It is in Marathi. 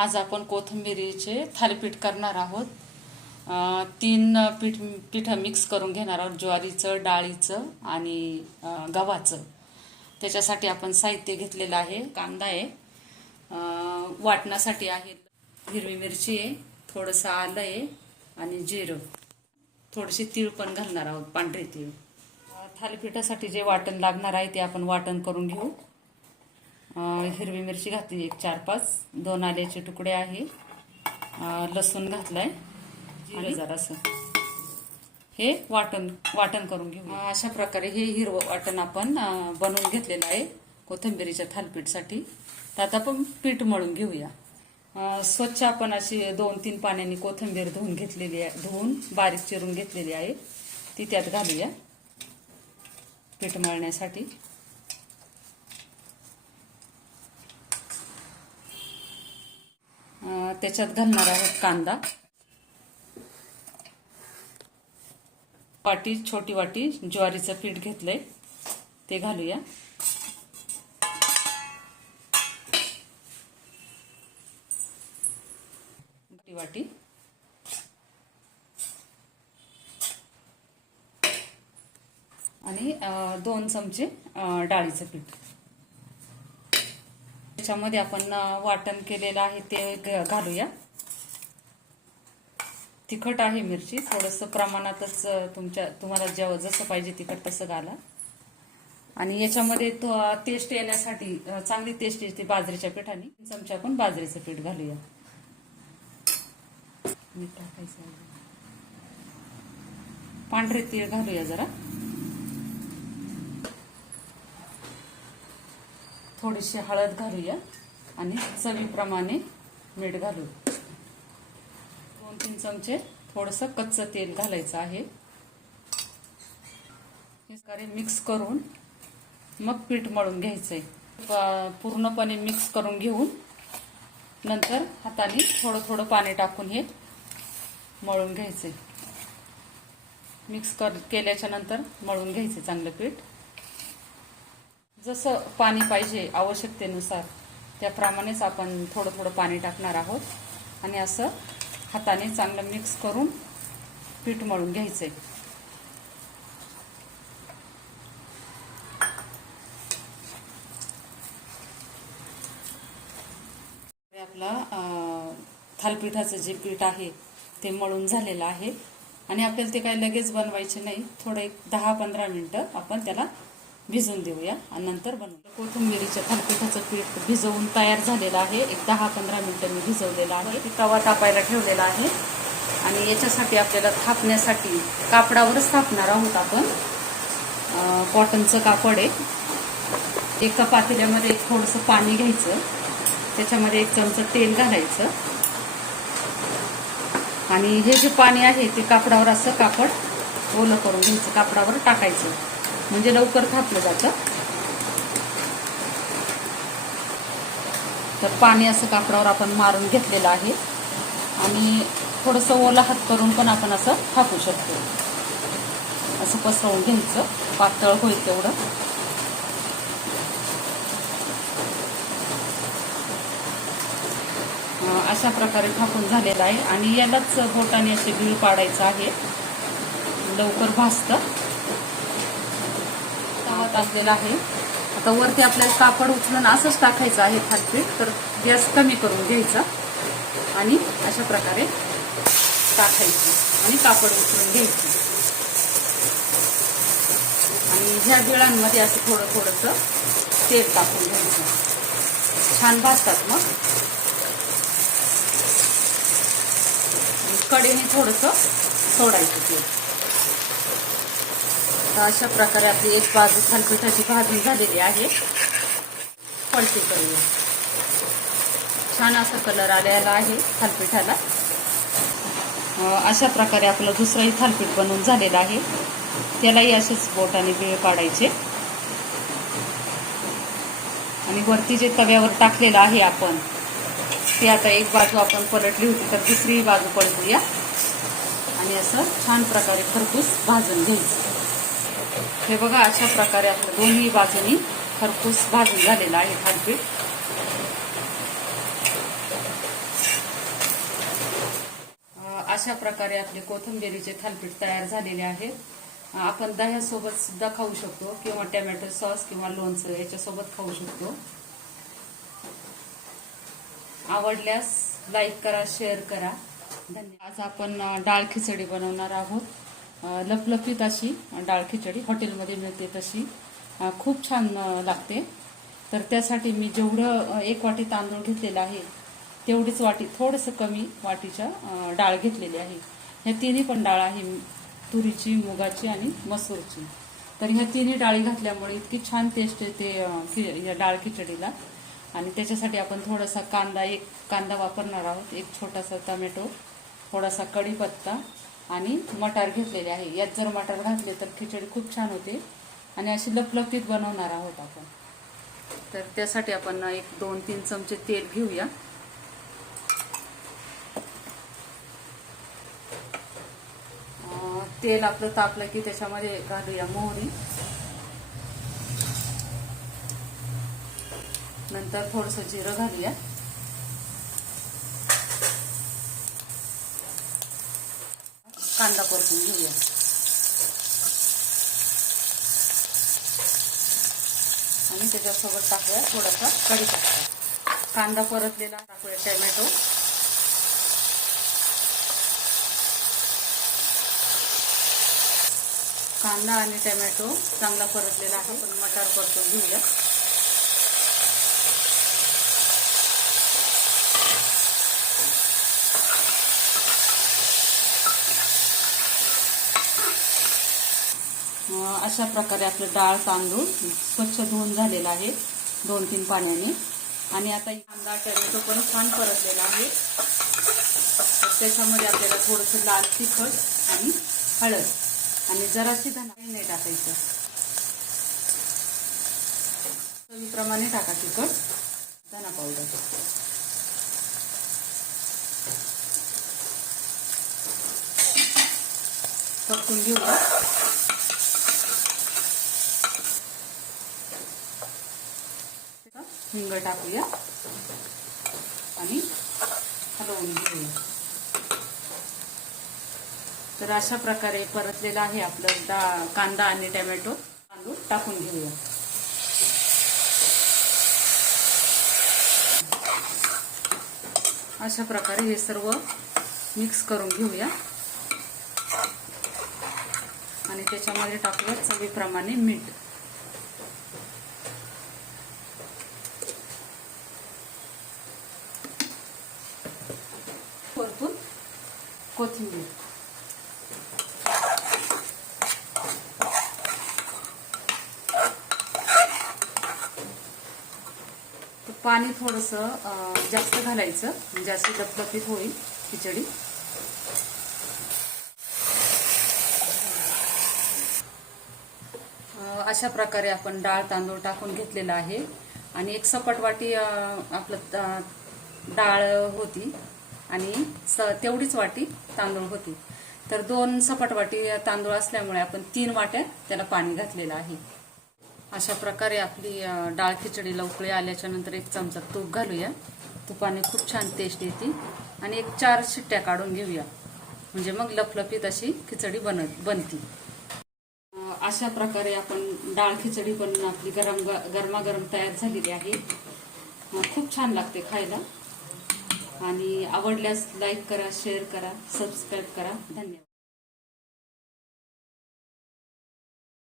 आज आपण कोथिंबिरीचे थालीपीठ करणार आहोत। 3 पिठं मिक्स करून घेणार आहोत, ज्वारीचं, डाळीचं आणि गव्हाचं। त्याच्यासाठी आपण साहित्य घेतलेलं आहे। कांदा आहे, वाटण्यासाठी आहे हिरवी मिरची आहे, थोडंसं आलं आहे आणि जिरं, थोडीशी तीळ पण घालणार आहोत, पांढरे तीळ। थालीपीठासाठी जे वाटण लागणार आहे ते आपण वाटण करून घेऊ। हिरवी मिरची घातली 4-5, 2 आल्याचे तुकडे आहे, लसूण घातलाय, जिरं जरासं। हे वाटण करून घेऊ। अशा प्रकारे हे हिरवं वाटण आपण बनवून घेतलेलं आहे कोथिंबीरीच्या थालीपीठसाठी। तर आता आपण पीठ मळून घेऊया। स्वच्छ आपण अशी 2-3 पाण्याने कोथिंबीर धुवून घेतलेली आहे, धुवून बारीक चिरून घेतलेली आहे, ती त्यात घालूया पीठ मळण्यासाठी। त्याच्यात घालणार आहोत कांदा, छोटी वाटी ज्वारीचं पीठ घेतलंय ते घालूया। मोठी वाटी आणि 2 चमचे डाळीचं पीठ। त्याच्यामध्ये आपण वाटण केलेलं आहे ते घालूया। तिखट आहे मिरची, थोडंसं प्रमाणातच तुम्हाला जसं पाहिजे तिखट तसं घाला। आणि याच्यामध्ये टेस्ट येण्यासाठी, चांगली टेस्ट येते बाजरीच्या पिठाने, 3 चमचे आपण बाजरीचं पीठ घालूया। मीठ टाकायचं, पांढरे तीळ घालूया जरा, थोडीशी हळद घालूया आणि चवीप्रमाणे मीठ घालू। 2-3 चमचे थोडंसं कच्चं तेल घालायचं आहे। हे मिक्स करून मग पीठ मळून घ्यायचंय। पूर्णपणे मिक्स करून घेऊन नंतर हाताने थोडं थोडं पाणी टाकून हे मळून घ्यायचंय। मिक्स केल्याच्या नंतर मळून घ्यायचे चांगलं पीठ। जसं पाणी पाहिजे आवश्यकतेनुसार त्याप्रमाणेच आपण थोडं थोडं पाणी टाकणार आहोत आणि असं हाताने चांगलं मिक्स करून पीठ मळून घ्यायचंय। आपला थालीपीठाचं जे पीठ आहे ते मळून झालेलं आहे आणि आपल्याला ते काही लगेच बनवायचे नाही, थोडं 10-15 मिनिटं आपण त्याला भिजवून देऊया आणि नंतर बनवूया। कोथिंबीरीच्या थालीपीठाचं पीठ भिजवून तयार झालेलं आहे। 10-15 मिनिटं मी भिजवलेलं आहे। तवा तापायला ठेवलेला आहे आणि याच्यासाठी आपल्याला थापण्यासाठी कापडावरच थापणार आहोत आपण। कॉटनचं कापड आहे। एका पातेल्यामध्ये थोडंसं पाणी घ्यायचं, त्याच्यामध्ये 1 चमचा तेल घालायचं आणि हे जे पाणी आहे ते कापडावर असं कापड ओलं करून घ्यायचं, कापडावर टाकायचं, म्हणजे लवकर थापलं जातं। तर पाणी असं कापडावर आपण मारून घेतलेलं आहे आणि थोडंसं ओला हात करून पण आपण असं थापू शकतो। असं पसरवून घ्यायचं, पातळ होईल तेवढं। अशा प्रकारे थापून झालेलं आहे आणि यालाच बोटाने असे गुळ पाडायचं आहे, लवकर भाजतं। तवा तापलेला आहे। आता वरती आपल्याला कापड उचलून असंच टाकायचं आहे थालीपीठ। तर गॅस कमी करून घ्यायचा आणि अशा प्रकारे टाकायचं आणि कापड उचलून घ्यायचं आणि ह्या बिळांमध्ये असं थोडंसं तेल टाकून घ्यायचं, छान भाजतात। मग कडेने थोडंसं सोडायचं तेल। तर अशा प्रकारे आपली एक बाजू थालीपीठाची भाजून झालेली आहे। पलटी करूया। छान असा कलर आलेला आहे थालीपीठाला। अशा प्रकारे आपलं दुसरंही थालीपीठ बनवून झालेलं आहे, त्यालाही असेच बोटाने बिळ पाडायचे आणि वरती जे तव्यावर टाकलेलं आहे आपण ते आता एक बाजू आपण पलटली होती तर दुसरी बाजू पलटूया आणि असं छान प्रकारे खरपूस भाजून घ्यायचं। हे बघा, अशा प्रकारे आपलं दोन्ही बाजूनी खरपूस भाजून झालेलं आहे थालीपीठ। अशा प्रकारे आपले कोथिंबिरीचे थालीपीठ तयार झालेले आहेत. आपण दह्यासोबत सुद्धा खाऊ शकतो किंवा टोमॅटो सॉस किंवा लोणचं याच्यासोबत खाऊ शकतो. आवडल्यास लाईक करा, शेअर करा. धन्यवाद. आज आपण डाळ खिचडी बनवणार आहोत. लपलपीत अशी डाळ खिचडी हॉटेलमध्ये मिळते तशी खूप छान लागते. तर त्यासाठी मी जेवढं 1 वाटी तांदूळ घेतलेला आहे तेवढीच वाटी, थोडंसं कमी वाटीच्या डाळ घेतलेली आहे. ह्या तिन्ही पण डाळ आहे, तुरीची, मुगाची आणि मसूरची. तर ह्या तिन्ही डाळी घातल्यामुळे इतकी छान टेस्ट येते या डाळ खिचडीला. आणि त्याच्यासाठी आपण थोडासा कांदा, 1 कांदा वापरणार आहोत, 1 छोटासा टोमॅटो, थोडासा कढीपत्ता आणि मटार घेतलेले आहे. यात जर मटार घातले तर खिचडी खूप छान होते आणि अशी लपलपीत बनवणार आहोत आपण. तर त्यासाठी आपण 1, 2, 3 चमचे तेल घेऊया. तेल आपलं तापलं की त्याच्यामध्ये घालूया मोहरी, नंतर थोडंसं जिरं घालूया, कांदा परतून घेऊया आणि त्याच्यासोबत टाकूया थोडासा कढीपत्ता. कांदा परतलेला टाकूया टोमॅटो, कांदा आणि टोमॅटो चांगला परतलेला आहे. आपण मटार परतून घेऊया. अशा प्रकारे आपलं डाळ तांदूळ स्वच्छ धुवून झालेला आहे 2-3 पाण्याने. आणि आता कांदा टोमॅटो पण छान परतलेला आहे. त्याच्यामध्ये आपल्याला थोडंसं लाल तिखट आणि हळद आणि जराशी धना नाही टाकायचं, चवीप्रमाणे टाका तिखट, धना पावडर. परतून घेऊया. हिंग टाकूया आणि हलवून घेऊया. तर अशा प्रकारे परतलेला आहे आपलं कांदा आणि टोमॅटो. तांदूळ टाकून घेऊया. अशा प्रकारे हे सर्व मिक्स करून घेऊया आणि त्याच्यामध्ये टाकूया चवीप्रमाणे मीठ. परतून कोथिंबीर. पाणी थोडंसं जास्त घालायचं म्हणजे अशी लपलपीत होईल खिचडी. अशा प्रकारे आपण डाळ तांदूळ टाकून घेतलेला आहे आणि 1 सपाट वाटी आपलं डाळ होती आणि तेवढीच वाटी तांदूळ होती. तर 2 सपाट वाटी तांदूळ असल्यामुळे आपण 3 वाट्या त्याला पाणी घातलेलं आहे. अशा प्रकारे आपली डाळ खिचडीला उकळी आल्याच्या नंतर 1 चमचा तूप घालूया. तुपाने खूप छान टेस्ट येते आणि 4 शिट्ट्या काढून घेऊया म्हणजे मग लपलपीत अशी खिचडी बनती. अशा प्रकारे आपण डाळ खिचडी पण आपली गरमागरम तयार झालेली आहे. खूप छान लागते खायला. आणि आवडल्यास लाईक करा, शेअर करा, सबस्क्राईब करा. धन्यवाद.